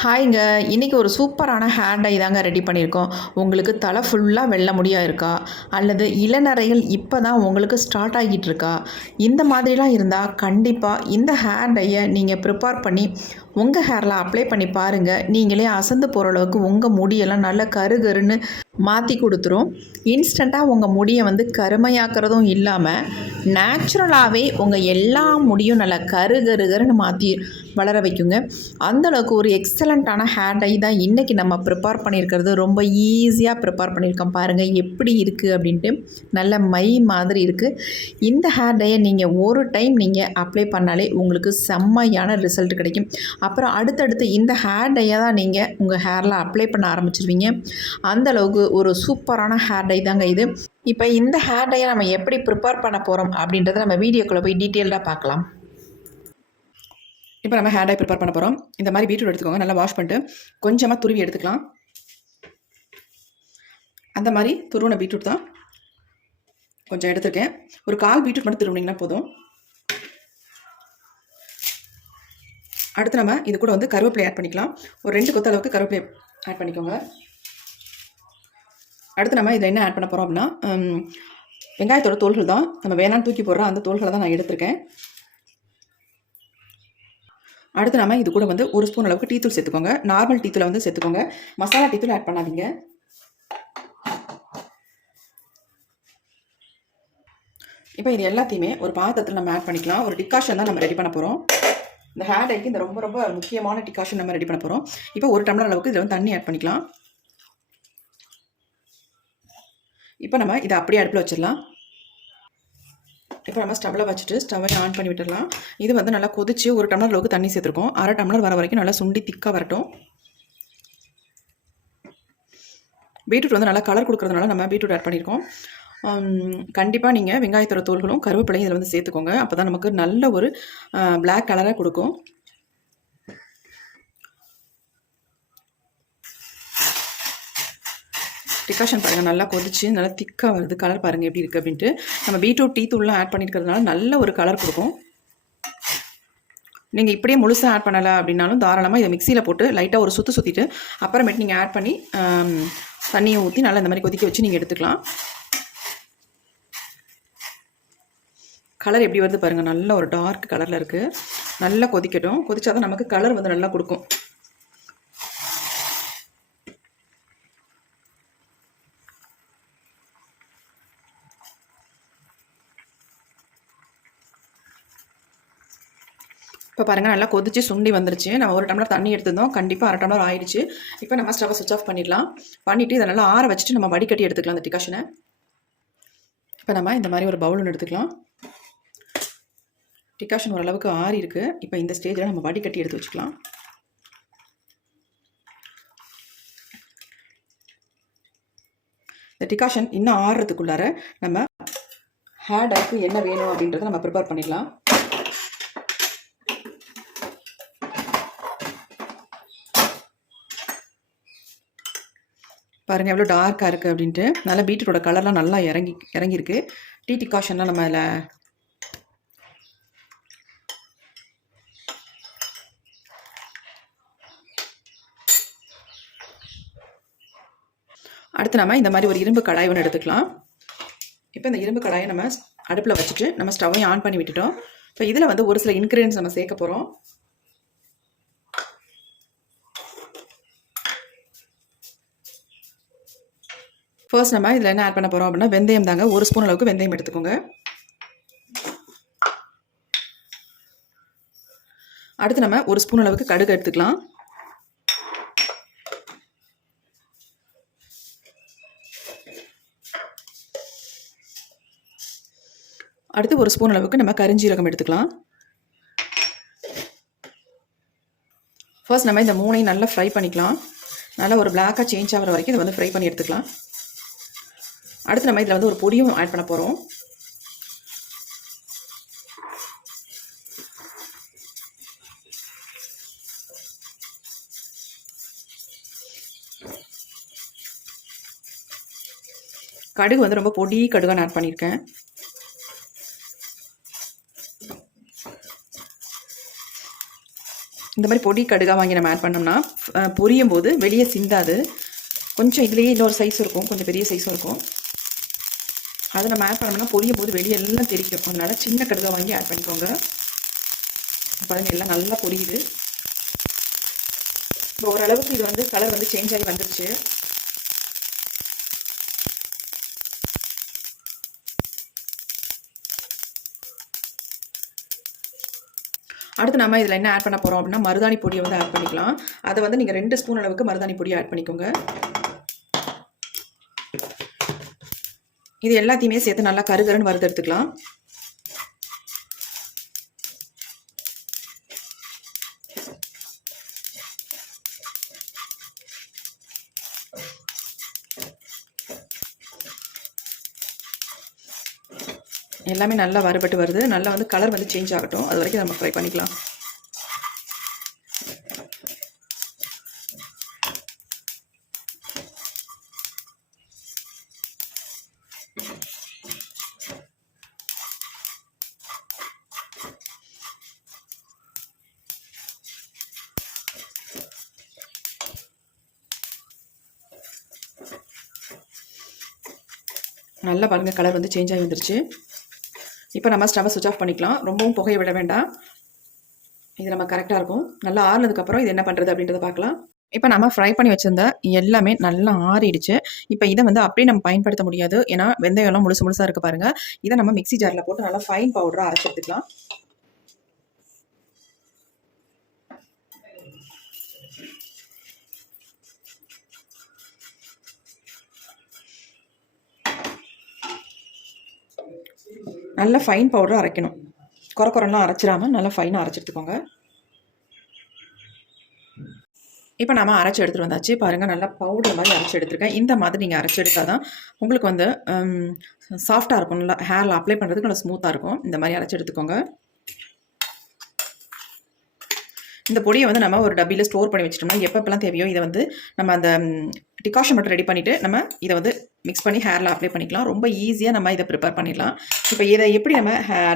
ஹாய்ங்க. இன்றைக்கி ஒரு சூப்பரான ஹேர் டை தாங்க ரெடி பண்ணியிருக்கோம். உங்களுக்கு தலை ஃபுல்லாக வெள்ளை முடியா இருக்கா? அல்லது இளநரைகள் இப்போ தான் உங்களுக்கு ஸ்டார்ட் ஆகிட்டு இருக்கா? இந்த மாதிரிலாம் இருந்தால் கண்டிப்பாக இந்த ஹேர் டையை நீங்கள் ப்ரிப்பேர் பண்ணி உங்கள் ஹேரில் அப்ளை பண்ணி பாருங்கள். நீங்களே அசந்து போகிற அளவுக்கு உங்கள் முடியெல்லாம் நல்லா கருகருன்னு மாற்றி கொடுத்துரும். இன்ஸ்டண்ட்டாக உங்கள் முடியை கருமையாக்குறதும் இல்லாமல் நேச்சுரலாகவே உங்கள் எல்லா முடியும் நல்லா கருகருன்னு மாற்றி வளர வைக்குங்க. அந்தளவுக்கு ஒரு எக்ஸலண்ட்டான ஹேர் டை தான் இன்றைக்கி நம்ம ப்ரிப்பேர் பண்ணியிருக்கிறது. ரொம்ப ஈஸியாக ப்ரிப்பேர் பண்ணியிருக்கோம். பாருங்கள் எப்படி இருக்குது அப்படின்ட்டு. நல்ல மை மாதிரி இருக்குது. இந்த ஹேர் டையை நீங்கள் ஒரு டைம் நீங்கள் அப்ளை பண்ணாலே உங்களுக்கு செம்மையான ரிசல்ட் கிடைக்கும். அப்புறம் அடுத்தடுத்து இந்த ஹேர் டையை தான் நீங்கள் உங்கள் ஹேரில் அப்ளை பண்ண ஆரம்பிச்சிருவீங்க. அந்தளவுக்கு ஒரு சூப்பரான ஹேர் டை தாங்க இது. இப்போ இந்த ஹேர் டையை நம்ம எப்படி ப்ரிப்பேர் பண்ண போகிறோம் அப்படின்றத நம்ம வீடியோக்குள்ளே போய் டீட்டெயில்டாக பார்க்கலாம். இப்போ நம்ம ஹேர் டை ப்ரிப்பேர் பண்ண போகிறோம். இந்த மாதிரி பீட்ரூட் எடுத்துக்கோங்க. நல்லா வாஷ் பண்ணிட்டு கொஞ்சமாக துருவி எடுத்துக்கலாம். அந்த மாதிரி துருவின பீட்ரூட் தான் கொஞ்சம் எடுத்துருக்கேன். ஒரு 1/4 பீட்ரூட் மட்டும் துருவினீங்கன்னா போதும். அடுத்து நம்ம இது கூட கருவேப்பிலை ஆட் பண்ணிக்கலாம். ஒரு 2 கொத்து அளவுக்கு கருவேப்பிலை ஆட் பண்ணிக்கோங்க. அடுத்து நம்ம இதில் என்ன ஆட் பண்ண போகிறோம் அப்படின்னா, வெங்காயத்தோட தோல்கள் தான் நம்ம வேணான்னு தூக்கி போடுற அந்த தோல்களை தான் நான் எடுத்திருக்கேன். அடுத்து நம்ம இது கூட 1 ஸ்பூன் அளவுக்கு டீத்தூள் சேர்த்துக்கோங்க. நார்மல் டீத்தூளை சேர்த்துக்கோங்க. மசாலா டீத்தூள் ஆட் பண்ணாதீங்க. இப்போ இது எல்லாத்தையுமே ஒரு பாத்திரத்தில் நம்ம ஆட் பண்ணிக்கலாம். ஒரு டிகாஷன் தான் நம்ம ரெடி பண்ண போகிறோம். இந்த ஹேர் டைக்கு இந்த ரொம்ப ரொம்ப முக்கியமான டிகாஷன் நம்ம ரெடி பண்ண போகிறோம். இப்போ 1 டம்ளர் அளவுக்கு இதில் தண்ணி ஆட் பண்ணிக்கலாம். இப்போ நம்ம இதை அப்படியே அடுப்பில் வச்சிடலாம். இப்போ நம்ம ஸ்டவ்வில் வச்சுட்டு ஸ்டவ்வை ஆன் பண்ணி விட்டுடலாம். இது நல்லா கொதிச்சு 1 டம்ளர் அளவுக்கு தண்ணி சேர்த்துருக்கோம். 1/2 டம்ளர் வர வரைக்கும் நல்லா சுண்டி திக்காக வரட்டும். பீட்ரூட் நல்லா கலர் கொடுக்குறதுனால நம்ம பீட்ரூட் ஆட் பண்ணியிருக்கோம். கண்டிப்பாக நீங்கள் வெங்காயத்தோட தோல்களும் கருவேப்பிலையும் இதில் சேர்த்துக்கோங்க. அப்போ தான் நமக்கு நல்ல ஒரு பிளாக் கலராக கொடுக்கும். டிகாஷன் பாருங்கள் நல்லா கொதிச்சு நல்லா திக்காக வருது. கலர் பாருங்கள் எப்படி இருக்குது அப்படின்ட்டு. நம்ம பீட்ரூட் டீத்தூள்லாம் ஆட் பண்ணியிருக்கிறதுனால நல்ல ஒரு கலர் கொடுக்கும். நீங்கள் இப்படியே முழுசாக ஆட் பண்ணலை அப்படின்னாலும் தாராளமாக இதை மிக்சியில் போட்டு லைட்டாக ஒரு சுற்றிட்டு அப்புறமேட்டு நீங்கள் ஆட் பண்ணி தண்ணியை ஊற்றி நல்லா இந்த மாதிரி கொதிக்க வச்சு நீங்கள் எடுத்துக்கலாம். கலர் எப்படி வருது பாருங்கள். நல்ல ஒரு டார்க் கலரில் இருக்குது. நல்லா கொதிக்கட்டும். கொதிச்சா தான் நமக்கு கலர் நல்லா கொடுக்கும். இப்போ பாருங்கள் நல்லா கொதிச்சு சுண்டி வந்துருச்சு. நம்ம 1 டம்ளர் தண்ணி எடுத்துருந்தோம். கண்டிப்பாக 1/2 டம்ளர் ஆயிடுச்சு. இப்போ நம்ம ஸ்டவ்வை சுவிட்ச் ஆஃப் பண்ணிடலாம். பண்ணிவிட்டு இதை நல்லா ஆற வச்சுட்டு நம்ம வடிகட்டி எடுத்துக்கலாம் அந்த டிகாஷனை. இப்போ நம்ம இந்த மாதிரி ஒரு பவுல் ஒன்று எடுத்துக்கலாம். டிகாஷன் ஓரளவுக்கு ஆறி இருக்குது. இப்போ இந்த ஸ்டேஜில் நம்ம வடிகட்டி எடுத்து வச்சுக்கலாம். இந்த டிகாஷன் இன்னும் ஆறுறதுக்குள்ளார நம்ம ஹேர் டைக்கு என்ன வேணும் அப்படின்றத நம்ம ப்ரிப்பேர் பண்ணிடலாம். பாருங்கள் எவ்வளோ டார்க்காக இருக்குது அப்படின்ட்டு. நல்லா பீட்ரூட்டோட கலர்லாம் நல்லா இறங்கியிருக்கு. டீ டிகாஷன்லாம் நம்ம அதில் அடுத்து நம்ம இந்த மாதிரி ஒரு இரும்பு கடாய் ஒன்று எடுத்துக்கலாம். இப்போ இந்த இரும்பு கடாயை நம்ம அடுப்பில் வச்சுட்டு நம்ம ஸ்டவ்வையும் ஆன் பண்ணி விட்டுட்டோம். இப்போ இதில் ஒரு சில இன்க்ரீடியன்ஸ் நம்ம சேர்க்க போகிறோம். ஃபர்ஸ்ட் நம்ம இதில் என்ன ஆட் பண்ண போகிறோம் அப்படின்னா வெந்தயம் தாங்க. 1 ஸ்பூன் அளவுக்கு வெந்தயம் எடுத்துக்கோங்க. அடுத்து நம்ம 1 ஸ்பூன் அளவுக்கு கடுகு எடுத்துக்கலாம். அடுத்து 1 ஸ்பூன் அளவுக்கு நம்ம கரிஞ்சீரகம் எடுத்துக்கலாம். ஃபர்ஸ்ட் நம்ம இந்த 3ஐயும் நல்லா ஃப்ரை பண்ணிக்கலாம். நல்லா ஒரு பிளாக்காக சேஞ்ச் ஆகிற வரைக்கும் இதை ஃப்ரை பண்ணி எடுத்துக்கலாம். அடுத்து நம்ம இதில் ஒரு பொடியும் ஆட் பண்ண போகிறோம். கடுகு ரொம்ப பொடி கடுகாக ஆட் பண்ணியிருக்கேன். இந்த இந்த மாதிரி பொடி கடுகாக வாங்கி நம்ம ஆட் பண்ணோம்னா பொரியும் போது வெளியே சிந்தாது. கொஞ்சம் இதுலேயே இன்னொரு சைஸ் இருக்கும், கொஞ்சம் பெரிய சைஸும் இருக்கும். அதை நம்ம ஆட் பண்ணோம்னா பொரியும் போது வெளியே எல்லாம் தெரிக்கும். அதனால் சின்ன கடுகாக வாங்கி ஆட் பண்ணிக்கோங்க. பாருங்கள் எல்லாம் நல்லா பொரியுது. இப்போ ஓரளவுக்கு இது வந்து கலர் வந்து சேஞ்ச் ஆகி வந்துருச்சு. அடுத்து நம்ம இதில் என்ன ஆட் பண்ண போகிறோம் அப்படின்னா மருதாணி பொடியை வந்து ஆட் பண்ணிக்கலாம். அதை வந்து நீங்கள் 2 ஸ்பூன் அளவுக்கு மருதாணி பொடியை ஆட் பண்ணிக்கோங்க. இது எல்லாத்தையுமே சேர்த்து நல்லா கருகருன்னு வறுத்தெடுத்துக்கலாம். எல்லாமே நல்லா வறுபட்டு வருது. நல்லா வந்து கலர் வந்து சேஞ்ச் ஆகட்டும், அது வரைக்கும் நம்ம ஃப்ரை பண்ணிக்கலாம். நல்லா பாருங்கள் கலர் வந்து சேஞ்ச் ஆகி வந்துருச்சு. இப்போ நம்ம ஸ்டவ்வை சுவிட்ச் ஆஃப் பண்ணிக்கலாம். ரொம்பவும் புகையை விட வேண்டாம். இது நம்ம கரெக்டாக இருக்கும். நல்லா ஆறுனதுக்கப்புறம் இது என்ன பண்ணுறது அப்படின்றத பார்க்கலாம். இப்போ நம்ம ஃப்ரை பண்ணி வச்சுருந்த எல்லாமே நல்லா ஆறிடுச்சு. இப்போ இதை வந்து அப்படியே நம்ம பயன்படுத்த முடியாது. ஏன்னா வெந்தயம்லாம் முழுசாக இருக்குது பாருங்கள். இதை நம்ம மிக்ஸி ஜாரில் போட்டு நல்லா ஃபைன் பவுடராக அரைச்சி எடுத்துக்கலாம். நல்லா ஃபைன் பவுடராக அரைக்கணும். குறைலாம் அரைச்சிடாமல் நல்லா ஃபைனாக அரைச்சி எடுத்துக்கோங்க. இப்போ நம்ம அரைச்சி எடுத்துகிட்டு வந்தாச்சு. பாருங்கள் நல்லா பவுடர் மாதிரி அரைச்சி எடுத்துருக்கேன். இந்த மாதிரி நீங்கள் அரைச்சி எடுத்தால் தான் உங்களுக்கு வந்து சாஃப்டாக இருக்கும். நல்லா ஹேரில் அப்ளை பண்ணுறதுக்கு நல்லா ஸ்மூத்தாக இருக்கும். இந்த மாதிரி அரைச்சி எடுத்துக்கோங்க. இந்த பொடியை வந்து நம்ம ஒரு டப்பியில் ஸ்டோர் பண்ணி வச்சிட்டோம்னா எப்பப்பெல்லாம் தேவையோ இதை வந்து நம்ம அந்த டிகாஷன் மட்டும் ரெடி பண்ணிவிட்டு நம்ம இதை வந்து மிக்ஸ் பண்ணி ஹேரில் அப்ளை பண்ணிக்கலாம். ரொம்ப ஈஸியாக நம்ம இதை ப்ரிப்பேர் பண்ணிடலாம். இப்போ இதை எப்படி நம்ம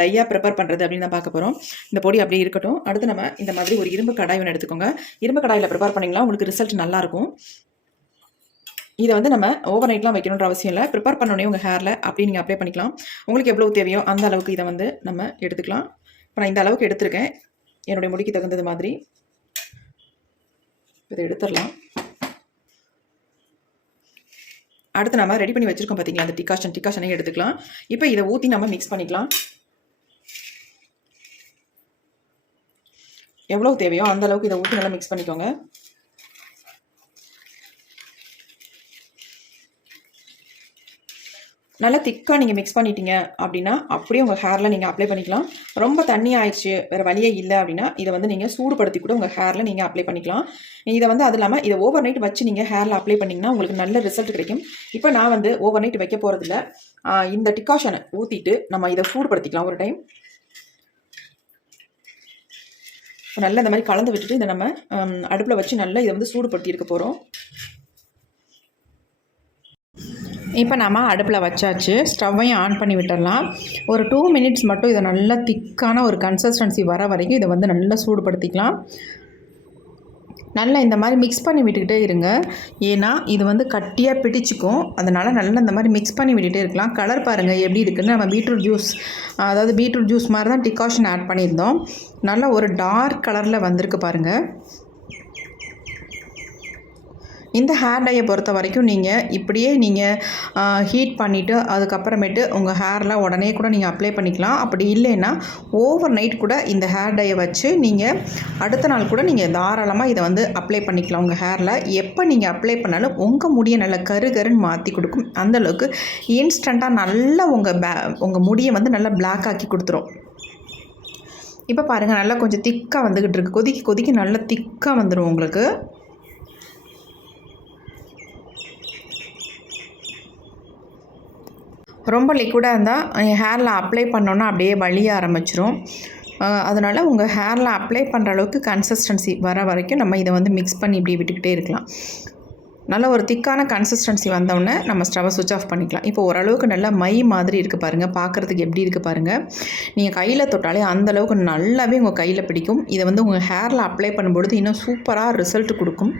டையாக ப்ரிப்பேர் பண்ணுறது அப்படின்னு தான் பார்க்க போகிறோம். இந்த பொடி அப்படியே இருக்கட்டும். அடுத்து நம்ம இந்த மாதிரி ஒரு இரும்பு கடாய் ஒன்று எடுத்துக்கோங்க. இரும்பு கடாயில் ப்ரிப்பேர் பண்ணிங்களா உங்களுக்கு ரிசல்ட் நல்லாயிருக்கும். இதை வந்து நம்ம ஓவர் நைட்லாம் வைக்கணுன்ற அவசியம் இல்லை. ப்ரிப்பேர் பண்ணோடனே உங்கள் ஹேரில் அப்படி நீங்கள் அப்ளை பண்ணிக்கலாம். உங்களுக்கு எவ்வளோ தேவையோ அந்த அளவுக்கு இதை வந்து நம்ம எடுத்துக்கலாம். இப்போ நான் இந்த அளவுக்கு எடுத்திருக்கேன், என்னுடைய முடிக்கு தகுந்தது மாதிரி. இதை எடுத்துடலாம். அடுத்து நம்ம ரெடி பண்ணி வச்சுருக்கோம் பார்த்தீங்களா, அந்த டிகாஷனையும் எடுத்துக்கலாம். இப்போ இதை ஊற்றி நம்ம மிக்ஸ் பண்ணிக்கலாம். எவ்வளோ தேவையோ அந்த அளவுக்கு இதை ஊற்றி நல்லா மிக்ஸ் பண்ணிக்கோங்க. நல்லா திக்காக நீங்கள் மிக்ஸ் பண்ணிட்டீங்க அப்படின்னா அப்படியே உங்கள் ஹேரில் நீங்கள் அப்ளை பண்ணிக்கலாம். ரொம்ப தண்ணி ஆயிடுச்சு, வேறு வழியே இல்லை அப்படின்னா இதை வந்து நீங்கள் சூடுபடுத்தி கூட உங்கள் ஹேரில் நீங்கள் அப்ளை பண்ணிக்கலாம். இதை வந்து அது இல்லாமல் இதை ஓவர் நைட் வச்சு நீங்கள் ஹேரில் அப்ளை பண்ணிங்கன்னா உங்களுக்கு நல்ல ரிசல்ட் கிடைக்கும். இப்போ நான் வந்து ஓவர் நைட் வைக்க போகிறதில்ல. இந்த டிகாஷனை ஊற்றிட்டு நம்ம இதை சூடுபடுத்திக்கலாம் ஒரு டைம். நல்லா இந்த மாதிரி கலந்து விட்டுட்டு இதை நம்ம அடுப்பில் வச்சு நல்லா இதை வந்து சூடுபடுத்தி இருக்க போகிறோம். இப்போ நம்ம அடுப்பில் வச்சாச்சு. ஸ்டவ்வையும் ஆன் பண்ணி விட்டுடலாம். ஒரு 2 மினிட்ஸ் மட்டும் இதை நல்லா திக்கான ஒரு கன்சிஸ்டன்சி வர வரைக்கும் இதை வந்து நல்லா சூடுபடுத்திக்கலாம். நல்லா இந்த மாதிரி மிக்ஸ் பண்ணி விட்டுக்கிட்டே இருங்க. ஏன்னா இது வந்து கட்டியாக பிடிச்சிக்கும். அதனால் நல்லா இந்த மாதிரி மிக்ஸ் பண்ணி விட்டுகிட்டே இருக்கலாம். கலர் பாருங்கள் எப்படி இருக்குன்னு. நம்ம பீட்ரூட் ஜூஸ் மாதிரி தான் டிகாஷன் ஆட் பண்ணியிருந்தோம். நல்லா ஒரு டார்க் கலரில் வந்திருக்கு பாருங்கள். இந்த ஹேர் டையை பொறுத்த வரைக்கும் நீங்கள் இப்படியே நீங்கள் ஹீட் பண்ணிவிட்டு அதுக்கப்புறமேட்டு உங்கள் ஹேரில் உடனே கூட நீங்கள் அப்ளை பண்ணிக்கலாம். அப்படி இல்லைன்னா ஓவர் நைட் கூட இந்த ஹேர் டையை வச்சு நீங்கள் அடுத்த நாள் கூட நீங்கள் தாராளமாக இதை வந்து அப்ளை பண்ணிக்கலாம் உங்கள் ஹேரில். எப்போ நீங்கள் அப்ளை பண்ணாலும் உங்கள் முடியை நல்லா கருன்னு மாற்றி கொடுக்கும். அந்தளவுக்கு இன்ஸ்டண்ட்டாக நல்லா உங்கள் முடியை வந்து நல்லா பிளாக் ஆக்கி கொடுத்துரும். இப்போ பாருங்கள் நல்லா கொஞ்சம் திக்காக வந்துக்கிட்டு இருக்குது. கொதிக்க நல்லா திக்காக வந்துடும் உங்களுக்கு. ரொம்ப லிக்விடாக இருந்தால் ஹேரில் அப்ளை பண்ணோன்னா அப்படியே வலிய ஆரம்பிச்சிரும். அதனால் உங்கள் ஹேரில் அப்ளை பண்ணுற அளவுக்கு கன்சிஸ்டன்சி வர வரைக்கும் நம்ம இதை வந்து மிக்ஸ் பண்ணி இப்படி விட்டுக்கிட்டே இருக்கலாம். நல்ல ஒரு திக்கான கன்சிஸ்டன்சி வந்தோடனே நம்ம ஸ்டவ்வை சுவிட்ச் ஆஃப் பண்ணிக்கலாம். இப்போ ஓரளவுக்கு நல்லா மை மாதிரி இருக்குது பாருங்கள், பார்க்குறதுக்கு எப்படி இருக்குது பாருங்கள். நீங்கள் கையில் தொட்டாலே அந்தளவுக்கு நல்லாவே உங்கள் கையில் பிடிக்கும். இதை வந்து உங்கள் ஹேரில் அப்ளை பண்ணும்பொழுது இன்னும் சூப்பராக ரிசல்ட் கொடுக்கும்.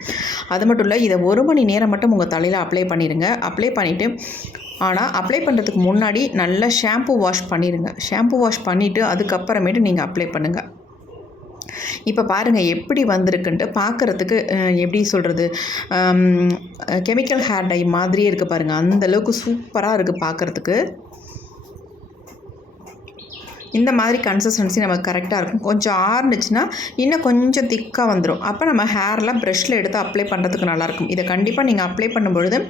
அது மட்டும் இல்லை, இதை 1 மணி நேரம் மட்டும் உங்கள் தலையில் அப்ளை பண்ணிடுங்க. அப்ளை பண்ணிவிட்டு ஆனால் அப்ளை பண்ணுறதுக்கு முன்னாடி நல்லா ஷாம்பு வாஷ் பண்ணிடுங்க. ஷாம்பு வாஷ் பண்ணிவிட்டு அதுக்கப்புறமேட்டு நீங்கள் அப்ளை பண்ணுங்கள். இப்போ பாருங்கள் எப்படி வந்திருக்குன்ட்டு. பார்க்குறதுக்கு எப்படி சொல்கிறது, கெமிக்கல் ஹேர் டை மாதிரியே இருக்குது பாருங்கள். அந்தளவுக்கு சூப்பராக இருக்குது பார்க்குறதுக்கு. இந்த மாதிரி கன்சிஸ்டன்சி நமக்கு கரெக்டாக இருக்கும். கொஞ்சம் ஆறுனுச்சுன்னா இன்னும் கொஞ்சம் திக்காக வந்துடும். அப்போ நம்ம ஹேர்லாம் ப்ரஷ்ஷில் எடுத்து அப்ளை பண்ணுறதுக்கு நல்லாயிருக்கும். இதை கண்டிப்பாக நீங்கள் அப்ளை பண்ணும்பொழுது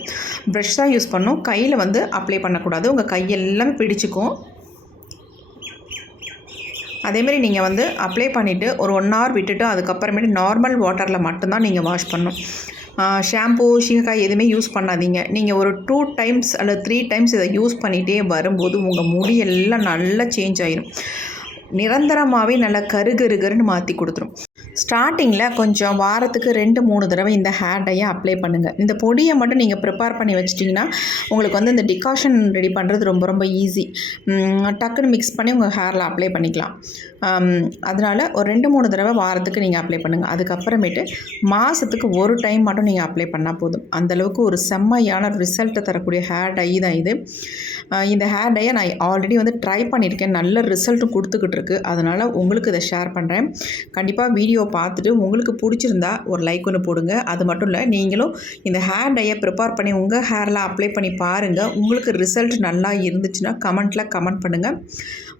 ப்ரஷ் தான் யூஸ் பண்ணணும். கையில் வந்து அப்ளை பண்ணக்கூடாது, உங்கள் கையெல்லாம் பிடிச்சிக்கும். அதேமாரி நீங்கள் வந்து அப்ளை பண்ணிவிட்டு ஒரு 1 hour விட்டுட்டு அதுக்கப்புறமேட்டு நார்மல் வாட்டரில் மட்டும்தான் நீங்கள் வாஷ் பண்ணணும். ஷாம்பு, சீயக்காய் எதுவுமே யூஸ் பண்ணாதீங்க. நீங்கள் ஒரு 2 times அல்லது 3 times இதை யூஸ் பண்ணிகிட்டே வரும்போது உங்கள் முடியெல்லாம் நல்லா சேஞ்ச் ஆகிடும். நிரந்தரமாகவே நல்லா கருன்னு மாற்றி கொடுத்துரும். ஸ்டார்டிங்கில் கொஞ்சம் வாரத்துக்கு 2-3 தடவை இந்த ஹேர் டையை அப்ளை பண்ணுங்கள். இந்த பொடியை மட்டும் நீங்கள் ப்ரிப்பேர் பண்ணி வச்சிட்டிங்கன்னா உங்களுக்கு வந்து இந்த டிகாஷன் ரெடி பண்ணுறது ரொம்ப ரொம்ப ஈஸி. டக்குன்னு மிக்ஸ் பண்ணி உங்கள் ஹேரில் அப்ளை பண்ணிக்கலாம். அதனால் ஒரு 2-3 தடவை வாரத்துக்கு நீங்கள் அப்ளை பண்ணுங்கள். அதுக்கப்புறமேட்டு மாதத்துக்கு ஒரு டைம் மட்டும் நீங்கள் அப்ளை பண்ணால் போதும். அந்தளவுக்கு ஒரு செம்மையான ரிசல்ட்டை தரக்கூடிய ஹேர் டை தான் இது. இந்த ஹேர் டையை நான் ஆல்ரெடி வந்து ட்ரை பண்ணியிருக்கேன். நல்ல ரிசல்ட்டும் கொடுத்துக்கிட்டு இருக்கு. அதனால் உங்களுக்கு இதை ஷேர் பண்ணுறேன். கண்டிப்பாக வீடியோ பார்த்துட்டு உங்களுக்கு பிடிச்சிருந்தா ஒரு லைக் ஒன்று போடுங்க. அது மட்டும் இல்லை, நீங்களும் இந்த ஹேர் டையை ப்ரிப்பேர் பண்ணி உங்கள் ஹேரில் அப்ளை பண்ணி பாருங்கள். உங்களுக்கு ரிசல்ட் நல்லா இருந்துச்சுன்னா கமெண்ட் பண்ணுங்கள்.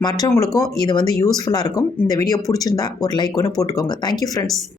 மற்றவங்களுக்கும் இது வந்து யூஸ்ஃபுல்லாக இருக்கும். இந்த வீடியோ பிடிச்சிருந்தா ஒரு லைக் ஒன்று போட்டுக்கோங்க. Thank you friends.